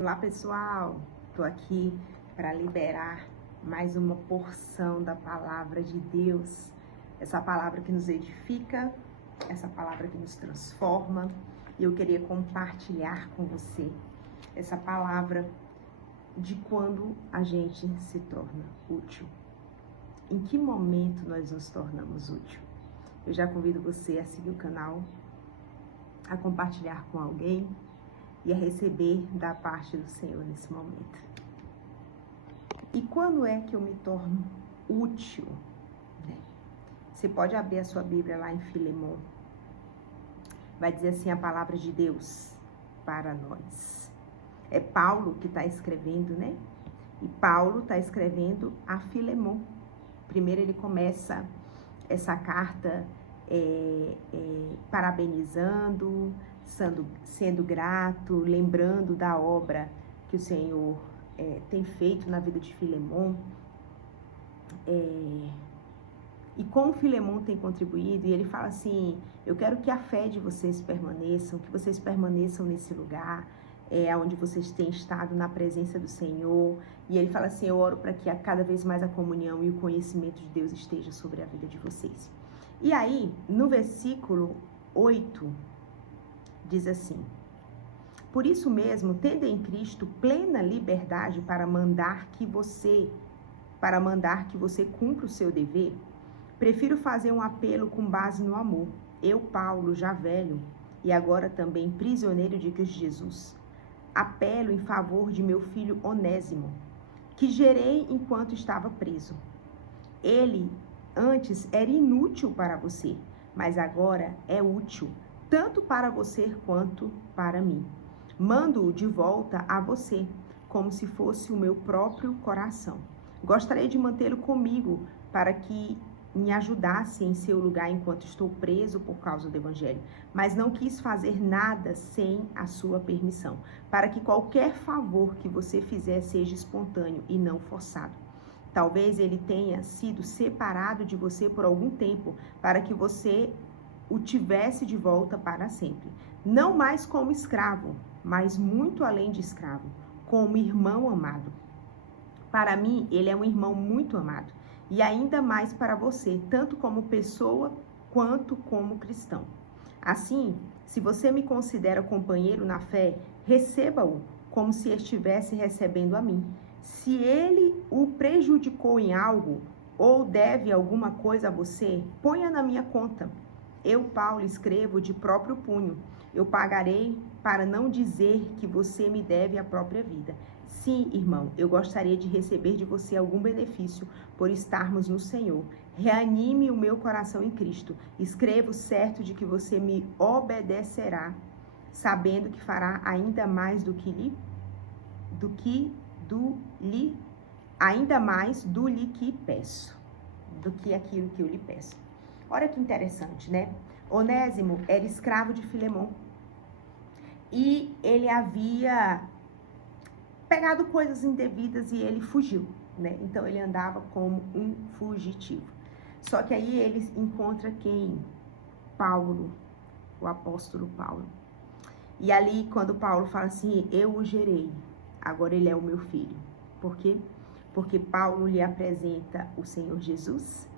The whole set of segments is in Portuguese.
Olá pessoal, estou aqui para liberar mais uma porção da palavra de Deus, essa palavra que nos edifica, essa palavra que nos transforma, e eu queria compartilhar com você essa palavra de quando a gente se torna útil. Em que momento nós nos tornamos útil? Eu já convido você a seguir o canal, a compartilhar com alguém e a receber da parte do Senhor nesse momento. E quando é que eu me torno útil? Você pode abrir a sua Bíblia lá em Filemon. Vai dizer assim a palavra de Deus para nós. É Paulo que está escrevendo, né? E Paulo está escrevendo a Filemon. Primeiro ele começa essa carta parabenizando, sendo grato, lembrando da obra que o Senhor tem feito na vida de Filemon, e como Filemon tem contribuído. E ele fala assim: eu quero que a fé de vocês permaneçam, que vocês permaneçam nesse lugar, onde vocês têm estado na presença do Senhor. E ele fala assim: eu oro para que cada vez mais a comunhão e o conhecimento de Deus esteja sobre a vida de vocês. E aí, no versículo 8, diz assim: por isso mesmo, tendo em Cristo plena liberdade para mandar que você cumpra o seu dever, prefiro fazer um apelo com base no amor. Eu, Paulo, já velho e agora também prisioneiro de Cristo Jesus, apelo em favor de meu filho Onésimo, que gerei enquanto estava preso. Ele antes era inútil para você, mas agora é útil, tanto para você quanto para mim. Mando-o de volta a você, como se fosse o meu próprio coração. Gostaria de mantê-lo comigo para que me ajudasse em seu lugar enquanto estou preso por causa do Evangelho, mas não quis fazer nada sem a sua permissão, para que qualquer favor que você fizer seja espontâneo e não forçado. Talvez ele tenha sido separado de você por algum tempo, para que você o tivesse de volta para sempre. Não mais como escravo, mas muito além de escravo, como irmão amado. Para mim, ele é um irmão muito amado, e ainda mais para você, tanto como pessoa quanto como cristão. Assim, se você me considera companheiro na fé, receba-o como se estivesse recebendo a mim. Se ele o prejudicou em algo ou deve alguma coisa a você, ponha na minha conta. Eu, Paulo, escrevo de próprio punho. Eu pagarei, para não dizer que você me deve a própria vida. Sim, irmão, eu gostaria de receber de você algum benefício por estarmos no Senhor. Reanime o meu coração em Cristo. Escrevo certo de que você me obedecerá, sabendo que fará ainda mais do lhe peço, do que aquilo que eu lhe peço. Olha que interessante, né? Onésimo era escravo de Filemon e ele havia pegado coisas indevidas e ele fugiu, né? Então ele andava como um fugitivo. Só que aí ele encontra quem? Paulo, o apóstolo Paulo. E ali, quando Paulo fala assim: eu o gerei, agora ele é o meu filho. Por quê? Porque Paulo lhe apresenta o Senhor Jesus,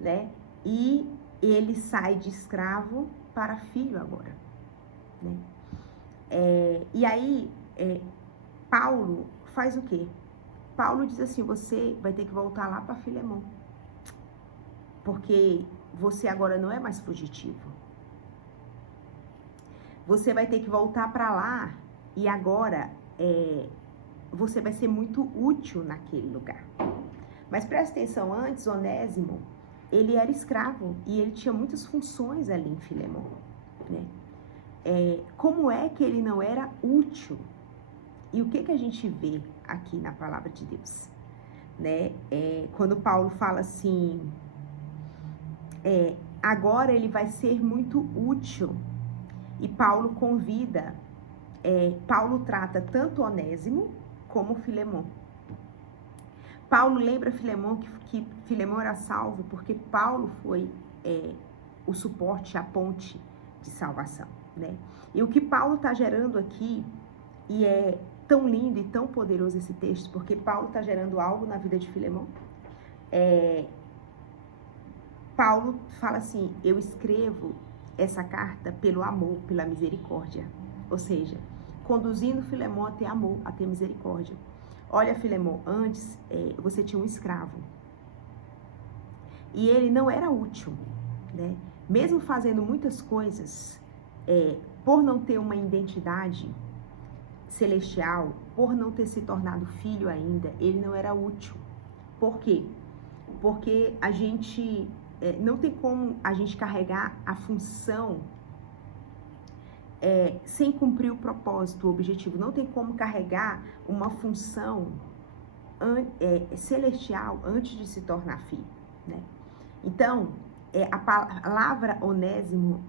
né? E ele sai de escravo para filho agora, né? E aí, Paulo faz o quê? Paulo diz assim: você vai ter que voltar lá para Filemon, porque você agora não é mais fugitivo. Você vai ter que voltar para lá e agora você vai ser muito útil naquele lugar. Mas presta atenção, antes Onésimo, ele era escravo e ele tinha muitas funções ali em Filemon, né? Como é que ele não era útil? E o que a gente vê aqui na palavra de Deus, né? Quando Paulo fala assim, agora ele vai ser muito útil. E Paulo convida, Paulo trata tanto Onésimo como Filemon. Paulo lembra Filemon que Filemon era salvo porque Paulo foi o suporte, a ponte de salvação, né? E o que Paulo está gerando aqui, e é tão lindo e tão poderoso esse texto, porque Paulo está gerando algo na vida de Filemão. Paulo fala assim, eu escrevo essa carta pelo amor, pela misericórdia. Ou seja, conduzindo Filemão a ter amor, a ter misericórdia. Olha, Filemão, antes você tinha um escravo. E ele não era útil, né? Mesmo fazendo muitas coisas, por não ter uma identidade celestial, por não ter se tornado filho ainda, ele não era útil. Por quê? Porque a gente não tem como a gente carregar a função sem cumprir o propósito, o objetivo. Não tem como carregar uma função celestial antes de se tornar filho, né? Então, a palavra onésimo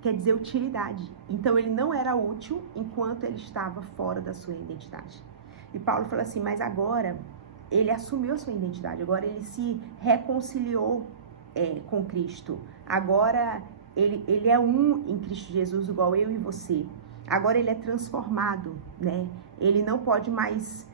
quer dizer utilidade. Então, ele não era útil enquanto ele estava fora da sua identidade. E Paulo fala assim, mas agora ele assumiu a sua identidade, agora ele se reconciliou com Cristo. Agora ele é um em Cristo Jesus, igual eu e você. Agora ele é transformado, né? Ele não pode mais...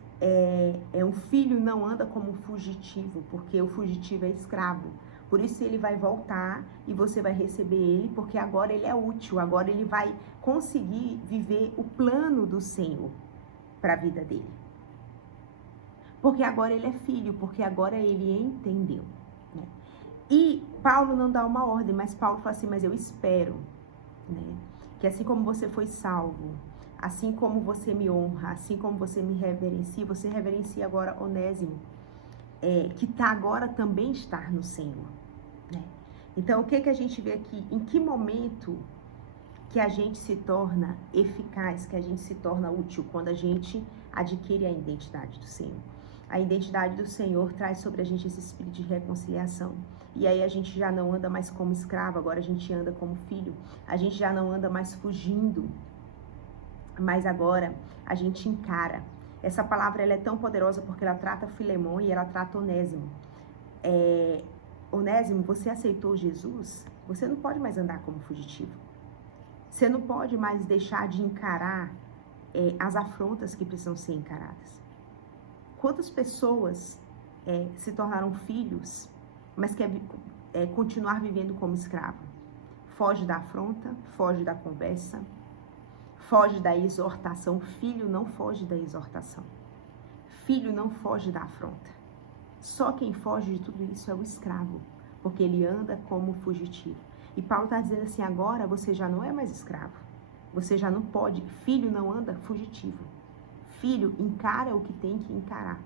um filho não anda como um fugitivo, porque o fugitivo é escravo. Por isso ele vai voltar e você vai receber ele, porque agora ele é útil, agora ele vai conseguir viver o plano do Senhor para a vida dele. Porque agora ele é filho, porque agora ele entendeu, né? E Paulo não dá uma ordem, mas Paulo fala assim, mas eu espero, né, que assim como você foi salvo, assim como você me honra, assim como você me reverencia, você reverencia agora Onésimo, que tá agora também estar no Senhor, né? Então, o que a gente vê aqui? Em que momento que a gente se torna eficaz, que a gente se torna útil? Quando a gente adquire a identidade do Senhor. A identidade do Senhor traz sobre a gente esse espírito de reconciliação. E aí a gente já não anda mais como escravo, agora a gente anda como filho. A gente já não anda mais fugindo, mas agora a gente encara. Essa palavra ela é tão poderosa porque ela trata Filemão e ela trata Onésimo. Onésimo, você aceitou Jesus? Você não pode mais andar como fugitivo. Você não pode mais deixar de encarar as afrontas que precisam ser encaradas. Quantas pessoas se tornaram filhos, mas quer continuar vivendo como escravo? Foge da afronta, foge da conversa, foge da exortação. Filho não foge da exortação. Filho não foge da afronta. Só quem foge de tudo isso é o escravo, porque ele anda como fugitivo. E Paulo está dizendo assim, agora você já não é mais escravo. Você já não pode, filho não anda fugitivo. Filho encara o que tem que encarar.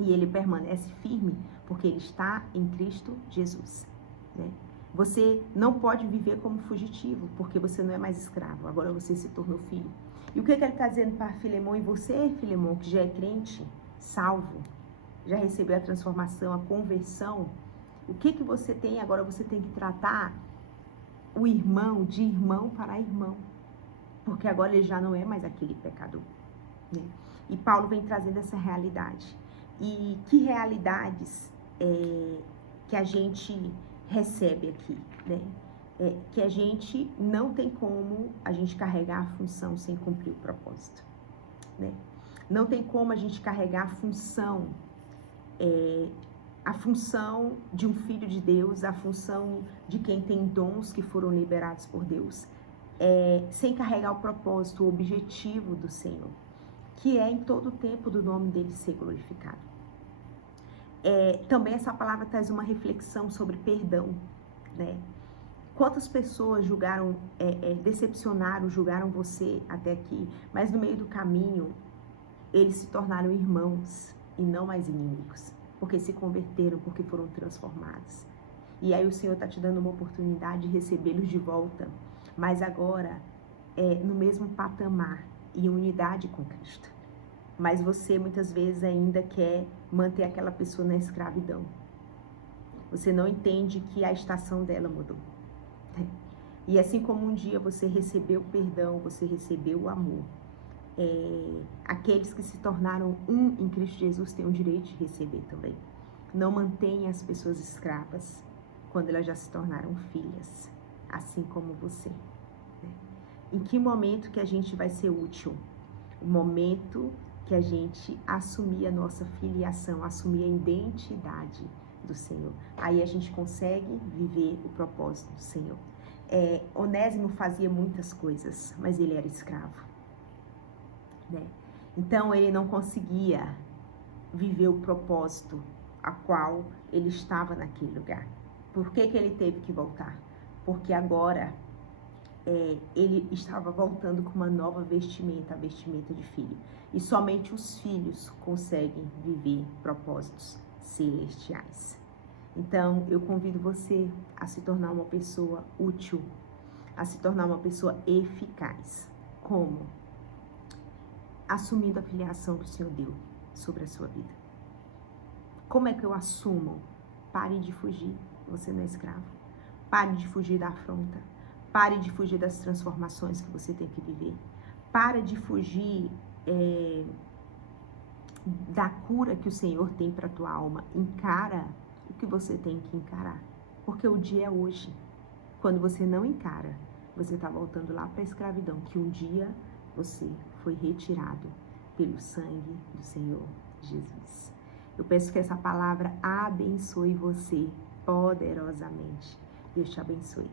E ele permanece firme, porque ele está em Cristo Jesus, né? Você não pode viver como fugitivo, porque você não é mais escravo, agora você se tornou filho. E o que ele está dizendo para Filemão? E você, Filemão, que já é crente, salvo, já recebeu a transformação, a conversão, o que você tem? Agora você tem que tratar o irmão de irmão para irmão, porque agora ele já não é mais aquele pecador, né? E Paulo vem trazendo essa realidade. E que realidades que a gente recebe aqui, né? Que a gente não tem como a gente carregar a função sem cumprir o propósito, né? Não tem como a gente carregar a função de um filho de Deus, a função de quem tem dons que foram liberados por Deus, sem carregar o propósito, o objetivo do Senhor, que é em todo o tempo do nome dele ser glorificado. Também essa palavra traz uma reflexão sobre perdão, né? Quantas pessoas julgaram, decepcionaram, julgaram você até aqui, mas no meio do caminho eles se tornaram irmãos e não mais inimigos, porque se converteram, porque foram transformados. E aí o Senhor está te dando uma oportunidade de recebê-los de volta, mas agora no mesmo patamar, em unidade com Cristo. Mas você muitas vezes ainda quer manter aquela pessoa na escravidão. Você não entende que a estação dela mudou. E assim como um dia você recebeu o perdão, você recebeu o amor, aqueles que se tornaram um em Cristo Jesus têm o direito de receber também. Não mantenha as pessoas escravas quando elas já se tornaram filhas, assim como você. Em que momento que a gente vai ser útil? o momento que a gente assumir a nossa filiação, assumir a identidade do Senhor. Aí a gente consegue viver o propósito do Senhor. Onésimo fazia muitas coisas, mas ele era escravo, né? Então ele não conseguia viver o propósito a qual ele estava naquele lugar. Por que ele teve que voltar? Porque agora ele estava voltando com uma nova vestimenta, a vestimenta de filho. E somente os filhos conseguem viver propósitos celestiais. Então, eu convido você a se tornar uma pessoa útil, a se tornar uma pessoa eficaz. Como? Assumindo a filiação que o Senhor deu sobre a sua vida. Como é que eu assumo? Pare de fugir, você não é escravo. Pare de fugir da afronta. Pare de fugir das transformações que você tem que viver. Pare de fugir da cura que o Senhor tem para a tua alma. Encara o que você tem que encarar. Porque o dia é hoje. Quando você não encara, você está voltando lá para a escravidão, que um dia você foi retirado pelo sangue do Senhor Jesus. Eu peço que essa palavra abençoe você poderosamente. Deus te abençoe.